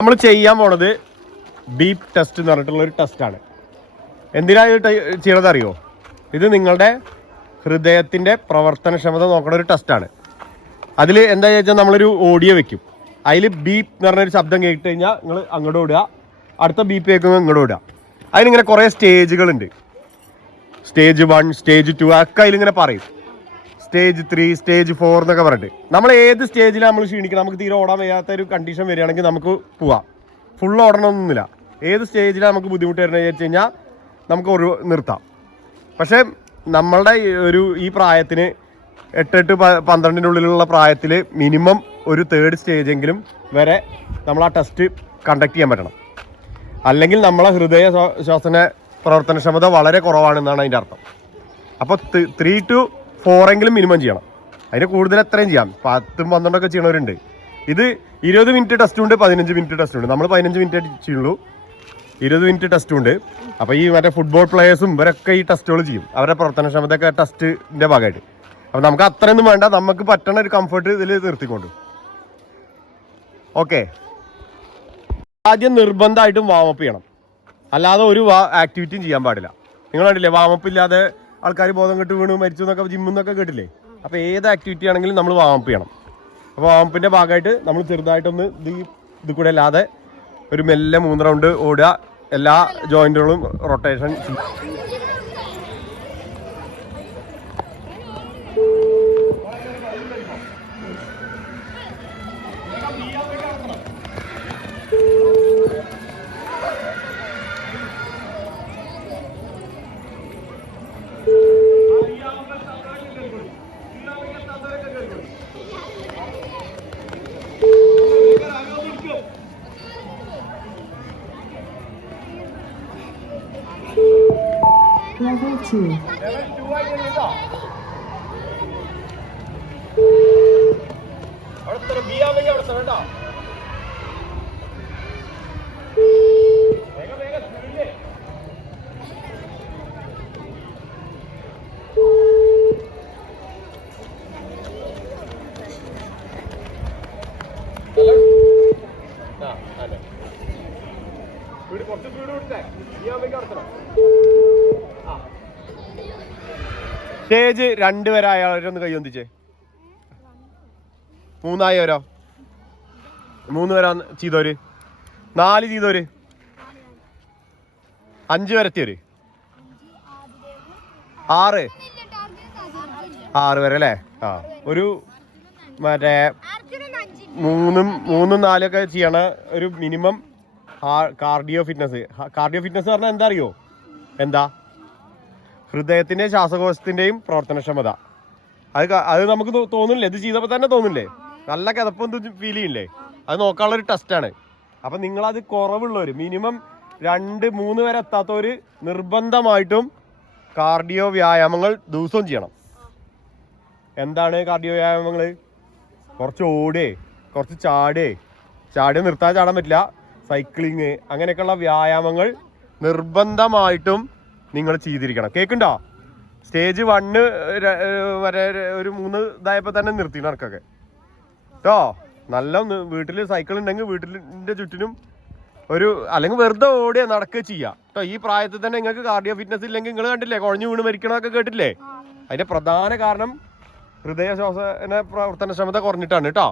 നമ്മൾ ചെയ്യാൻ പോണത് ബീപ്പ് ടെസ്റ്റ് എന്ന് പറഞ്ഞിട്ടുള്ള ഒരു ടെസ്റ്റാണ്. എന്തിനാണ് ചെയ്യണത് അറിയോ? ഇത് നിങ്ങളുടെ ഹൃദയത്തിൻ്റെ പ്രവർത്തനക്ഷമത നോക്കുന്ന ഒരു ടെസ്റ്റാണ്. അതിൽ എന്താ ചോദിച്ചാൽ നമ്മളൊരു ഓഡിയോ വെക്കും. അതിൽ ബീപ്പ് എന്ന് പറഞ്ഞൊരു ശബ്ദം കേട്ട് കഴിഞ്ഞാൽ നിങ്ങൾ അങ്ങോട്ട് ഓടുക, അടുത്ത ബീപ്പ് കേൾക്കുമ്പോൾ ഇങ്ങോട്ട് ഓടുക. അതിനിങ്ങനെ കുറേ സ്റ്റേജുകളുണ്ട്. സ്റ്റേജ് 1, സ്റ്റേജ് 2 ഒക്കെ അതിലിങ്ങനെ പറയും. സ്റ്റേജ് 3, സ്റ്റേജ് 4 എന്നൊക്കെ പറഞ്ഞിട്ട് നമ്മൾ ഏത് സ്റ്റേജിലാണ് നമ്മൾ ക്ഷീണിക്കണം, നമുക്ക് തീരെ ഓടാൻ വയ്യാത്ത ഒരു കണ്ടീഷൻ വരികയാണെങ്കിൽ നമുക്ക് പോവാം. ഫുൾ ഓടണമെന്നൊന്നുമില്ല. ഏത് സ്റ്റേജിലാണ് നമുക്ക് ബുദ്ധിമുട്ട് വരുന്നത് വെച്ച് കഴിഞ്ഞാൽ നമുക്ക് ഒരു നിർത്താം. പക്ഷേ നമ്മളുടെ ഈ പ്രായത്തിന് 8-12 ഉള്ളിലുള്ള പ്രായത്തിൽ മിനിമം ഒരു 3rd സ്റ്റേജെങ്കിലും വരെ നമ്മൾ ആ ടെസ്റ്റ് കണ്ടക്ട് ചെയ്യാൻ പറ്റണം. അല്ലെങ്കിൽ നമ്മളെ ഹൃദയ ശ്വാസന പ്രവർത്തനക്ഷമത വളരെ കുറവാണെന്നാണ് അതിൻ്റെ അർത്ഥം. അപ്പോൾ 3 to 4 എങ്കിലും മിനിമം ചെയ്യണം. അതിന് കൂടുതൽ എത്രയും ചെയ്യാം. 10-12 ചെയ്യണവരുണ്ട്. ഇത് 20 മിനിറ്റ് ടെസ്റ്റും ഉണ്ട്, 15 മിനിറ്റ് ടെസ്റ്റും ഉണ്ട്. നമ്മൾ 15 മിനിറ്റ് ചെയ്യുള്ളൂ, 20 മിനിറ്റ് ടെസ്റ്റും ഉണ്ട്. അപ്പോൾ ഈ മറ്റേ ഫുട്ബോൾ പ്ലേയേഴ്സും ഇവരൊക്കെ ഈ ടെസ്റ്റുകൾ ചെയ്യും, അവരുടെ പ്രവർത്തനക്ഷമതയൊക്കെ ടെസ്റ്റിൻ്റെ ഭാഗമായിട്ട്. അപ്പോൾ നമുക്ക് അത്രയൊന്നും വേണ്ട, നമുക്ക് പറ്റണ ഒരു കംഫർട്ട് ഇതിൽ നിർത്തിക്കൊണ്ട്. ഓക്കെ, ആദ്യം നിർബന്ധമായിട്ടും വാമപ്പ് ചെയ്യണം. അല്ലാതെ ഒരു ആക്ടിവിറ്റിയും ചെയ്യാൻ പാടില്ല. നിങ്ങൾ കണ്ടില്ലേ, വാമപ്പ് ഇല്ലാതെ ആൾക്കാർ ബോധം കെട്ട് വീണ് മരിച്ചു എന്നൊക്കെ ജിമ്മിൽ നിന്നൊക്കെ കേട്ടില്ലേ. അപ്പോൾ ഏത് ആക്ടിവിറ്റി ആണെങ്കിലും നമ്മൾ വാമപ്പ് ചെയ്യണം. അപ്പോൾ വാമപ്പിൻ്റെ ഭാഗമായിട്ട് നമ്മൾ ചെറുതായിട്ടൊന്ന് ഇത് കൂടെ അല്ലാതെ ഒരു മെല്ലെ 3 റൗണ്ട് ഓടുക, എല്ലാ ജോയിൻറ്റുകളും റൊട്ടേഷൻ. Level 2. സ്റ്റേജ് 2 വരെ ആയവരൊന്ന് കൈ ഒന്നിച്ചേ. 3 ആയവരോ? 3 വരെ ചെയ്തവര്, 4 ചെയ്തവര്, 5 വരെ എത്തിയവര്, 6 വരെ അല്ലേ? ആ, ഒരു മറ്റേ 3-ഉം 4 ചെയ്യണ ഒരു minimum cardio fitness. Cardio fitness പറഞ്ഞാൽ എന്താ അറിയോ? എന്താ? ഹൃദയത്തിൻ്റെ ശ്വാസകോശത്തിൻ്റെയും പ്രവർത്തനക്ഷമത. അത് നമുക്ക് തോന്നില്ലേ? ഇത് ചെയ്തപ്പോൾ തന്നെ തോന്നില്ലേ? നല്ല കിതപ്പൊന്നും ഫീൽ ചെയ്യില്ലേ? അത് നോക്കാനുള്ളൊരു ടെസ്റ്റാണ്. അപ്പം നിങ്ങളത് കുറവുള്ളവർ, മിനിമം 2-3 വരെ എത്താത്തവർ നിർബന്ധമായിട്ടും കാർഡിയോ വ്യായാമങ്ങൾ ദിവസവും ചെയ്യണം. എന്താണ് കാർഡിയോ വ്യായാമങ്ങൾ? കുറച്ച് ഓടേ, കുറച്ച് ചാടി നിർത്താൻ ചാടാൻ പറ്റില്ല, സൈക്ലിങ്, അങ്ങനെയൊക്കെയുള്ള വ്യായാമങ്ങൾ നിർബന്ധമായിട്ടും നിങ്ങൾ ചെയ്തിരിക്കണം. കേൾക്കുന്നുണ്ടോ? സ്റ്റേജ് 1 വരെ ഒരു 3 ഇതായപ്പോൾ തന്നെ നിർത്തി നടക്കൊക്കെ കേട്ടോ. നല്ല വീട്ടിൽ സൈക്കിൾ ഉണ്ടെങ്കിൽ വീട്ടിൻ്റെ ചുറ്റിനും അല്ലെങ്കിൽ വെറുതെ ഓടിയ നടക്കുക ചെയ്യുക കേട്ടോ. ഈ പ്രായത്തിൽ തന്നെ നിങ്ങൾക്ക് കാർഡിയോ ഫിറ്റ്നസ് ഇല്ലെങ്കിൽ നിങ്ങൾ കണ്ടില്ലേ കുഴഞ്ഞു വീണ് മരിക്കണമൊക്കെ കേട്ടില്ലേ? അതിൻ്റെ പ്രധാന കാരണം ഹൃദയ ശ്വാസന പ്രവർത്തനക്ഷമത കുറഞ്ഞിട്ടാണ് കേട്ടോ.